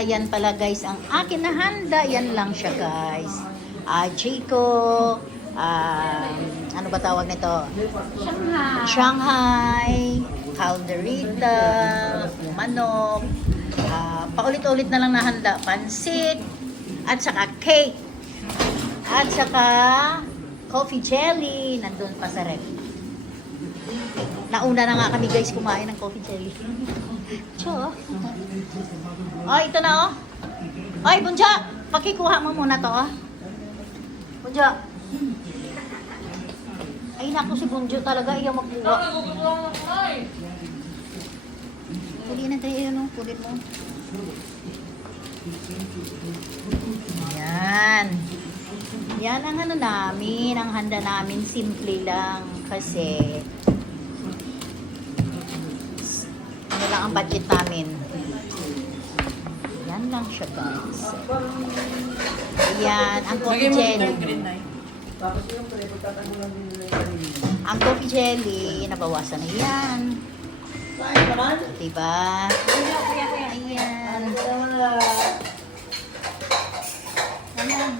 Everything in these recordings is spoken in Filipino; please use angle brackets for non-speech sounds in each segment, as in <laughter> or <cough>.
ayan pala guys, ang akin na handa, yan lang siya guys. Ah, Chico, ah, ano ba tawag nito? Shanghai. Shanghai, calderita, manok, ah, paulit-ulit na lang nahanda, pansit, at saka cake, at saka coffee jelly, nandun pa sa rep. Nauna na nga kami guys kumain ng coffee jelly. <laughs> Cho. Oh, ito na oh. Ay, Bunja, pakikuha mo muna to oh. Bunja. Ay, naku si Bunjo talaga, iya magkuha. Puli na tayo, ano, pulit mo. Yan. Yan ang ano namin, ang handa namin, simple lang. Kasi, ano lang ang budget namin. Yan lang siya, guys. Ayan, ang coffee jelly. Ang coffee jelly, nabawasan na yan. Diba? Kuya. Ayan. Ano ka naman na? Dandan.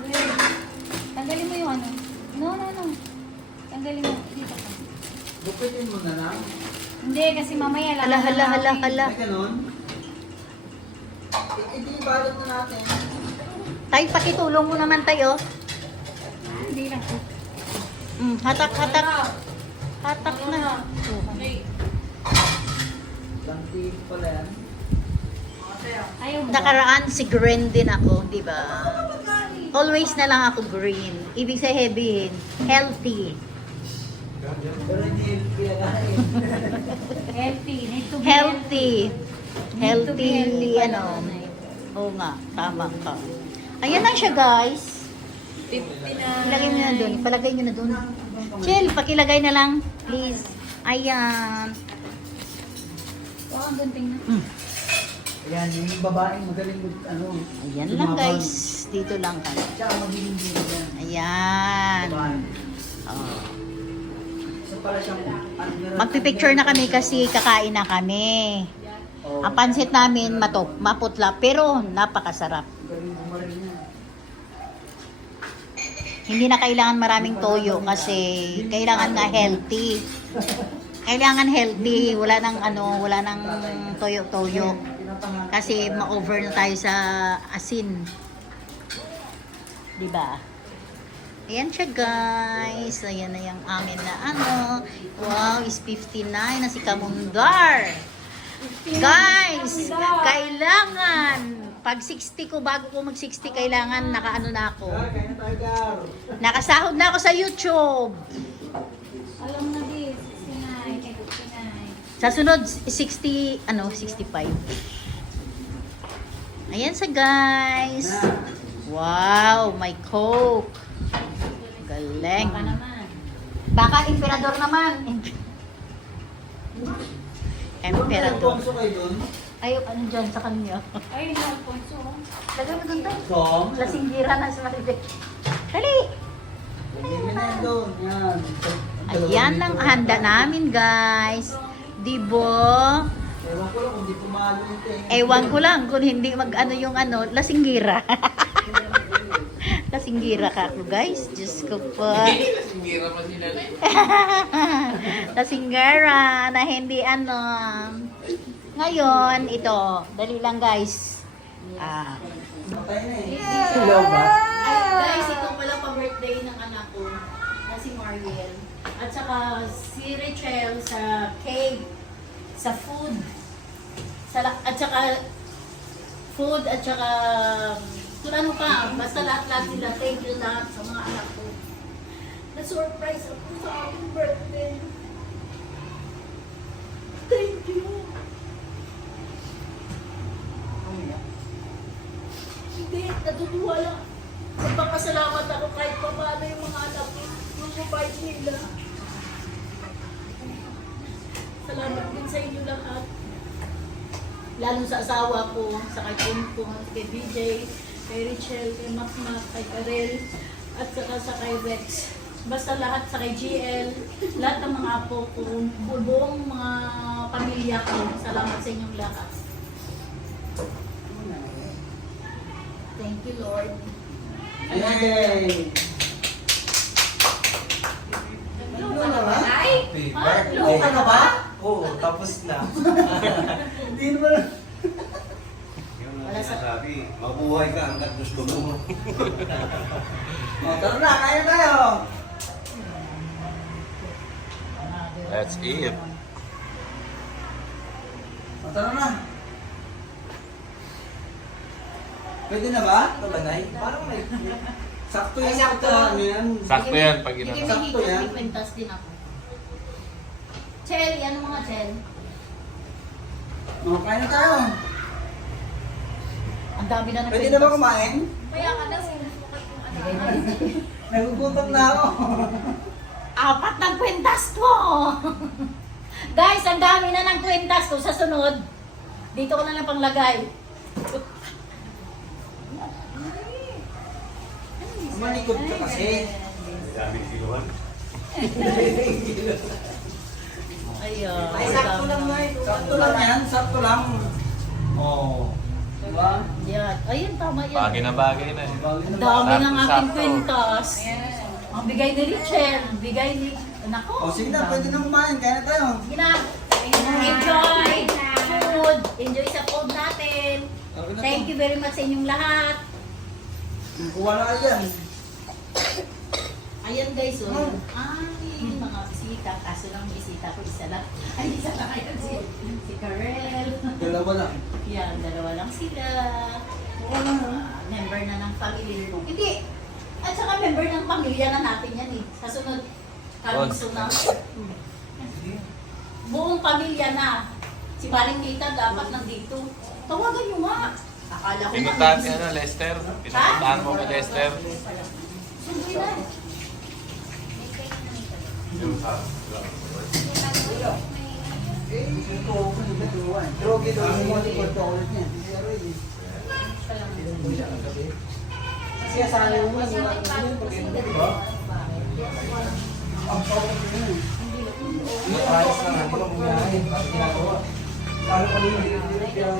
Kuya, Tanggalin mo yung ano. No, no, no. Tanggalin mo. Dito ka. Bukitin mo na lang. Hindi, kasi mamaya lang. Hala, hala, hala, hala. Ay, ganun. Hindi, balot na natin. Tay, pakitulong mo naman tayo. Hindi lang. Mm, hatak, hatak. Hatak na. Lanti pala yan. Nakaraan si green din ako, di ba? Always na lang ako green. Ibig sabihin, healthy. Pinakain. Healthy. Need to be Healthy. Healthy, healthy ano. nanay. Oo nga, tama ka. Ayan lang siya, guys. Ilagay nyo na dun. Palagay nyo na dun. Chill, pakilagay na lang. Please. Ayan. Oh, ang gunting na. Mm. Ayan, yung babaeng magaling mag, ano. Ayan lang, guys. Dito lang kami. Tsaka magiging dito yan. Ayan. Babae. Oh. Magpipicture na kami kasi kakain na kami. Oh. Ang pansit namin matop, maputla pero napakasarap. Hindi na kailangan maraming toyo kasi kailangan nga healthy. Kailangan healthy, wala nang ano, wala nang toyo-toyo. Kasi ma-over na tayo sa asin. 'Di ba? Ayan siya guys. Ayan na yung amin na ano. Wow, is 59 na si Kamundar. Guys, kailangan pag 60 ko, bago ko mag 60, kailangan nakaano na ako. Ah. Nakasahod na ako sa YouTube. Alam na di. 69. Eh, 69. Sa sunod, 60, ano, 65. Ayan sa guys. Wow, may Coke. Galing. Baka naman. Baka emperador naman. Emperador. Ay, ano dyan sa kanya? Ay, yung Alfonso. Lagay mo dun tayo. Som? Lasinggira na sa Maribek. Dali! Doon. Ayan ang handa namin guys. Dibo? Ewan ko lang kung di pumalo yung tenga. Ewan ko lang kung hindi mag ano yung ano, lasinggira. <laughs> lasinggira ka ako guys. Diyos ko po. Singira pa sila. <laughs> Lasinggera na hindi ano. Ngayon, ito. Dali lang guys. Ah. Silaw ba? Ay, guys, ito pala pa-birthday ng anak ko na si Mariel. At saka si Rachel sa cake, sa food. Sa, at saka food at saka kung ano pa, basta lahat-lahat sila. Thank you lahat sa mga anak ko. Na-surprise ako sa aking birthday. Thank you. Hindi, natutuwa lang. Magpapasalamat ako kahit pa paano yung mga anak ko. Yung provide nila. Salamat din sa inyo lahat. Lalo sa asawa ko, sa kay Kumpong, kay BJ, kay Richel, kay Makmak, kay Karel, at saka sa kay Rex. basta lahat sa kay GL, lahat ng mga apo ko, bu- buong mga pamilya ko. Salamat sa inyong lahat. Thank you, Lord. Yay! Ano na ba? Happy birthday. low ka na ba? Oo, tapos na. <laughs> Hindi naman. Yung Wala sa- sinasabi, mabuhay ka hanggat gusto mo. <laughs> Tara na, kaya tayo. That's it. Tara na. Pwede na ba? Ito ba, Nay? Parang may... Sakto yung sakto yan. Sakto yan pag ginagawa. Sakto yan. may kwentas din ako. Chel, ano mga Chel? O, kaya na tayo. Ang dami na ng Pwede na ba kumain? Kaya ka na, sinusukat yung ano. <laughs> Nagugutom na ako. Apat ng kwentas ko! Guys, ang dami na ng kwentas ko sa sunod. Dito ko na lang panglagay. Malikod ka kasi. Daming kiluhan. Ayun. Ay, sakto lang, Nay. Sakto lang yan, sakto lang. Oo. Diba? Yan. Ayun, tama yan. Bagay na bagay na eh. Ang dami ng aking Sakto-sakto. kwentas. Ang bigay ni Richel, bigay ni... Nako. O, sige na, pwede na kumain. Kaya na tayo. Sige na. Enjoy food. Enjoy sa food natin. Okay na Thank you very much sa inyong lahat. Kuha na kayo yan. Ayan guys, oh. Ay, mga bisita. Kaso lang bisita ko isa lang. <laughs> Ay, isa lang ayan si, si Karel. Dalawa lang. Yan, dalawa lang sila. Ah, member na ng family. Hindi. At saka member ng pamilya na natin yan eh. Sa sunod, kaming sunod. Buong pamilya na. Si Maring Tita dapat nandito. Tawagan nyo nga. Akala ko Pinuntahan ka na, Lester. Pinuntahan mo ba, Lester? Sunduin na. Drogi mo na yung mga Ang pagkakas na yun. Nakayos na natin ang bumiyahe. Lalo pa rin yung!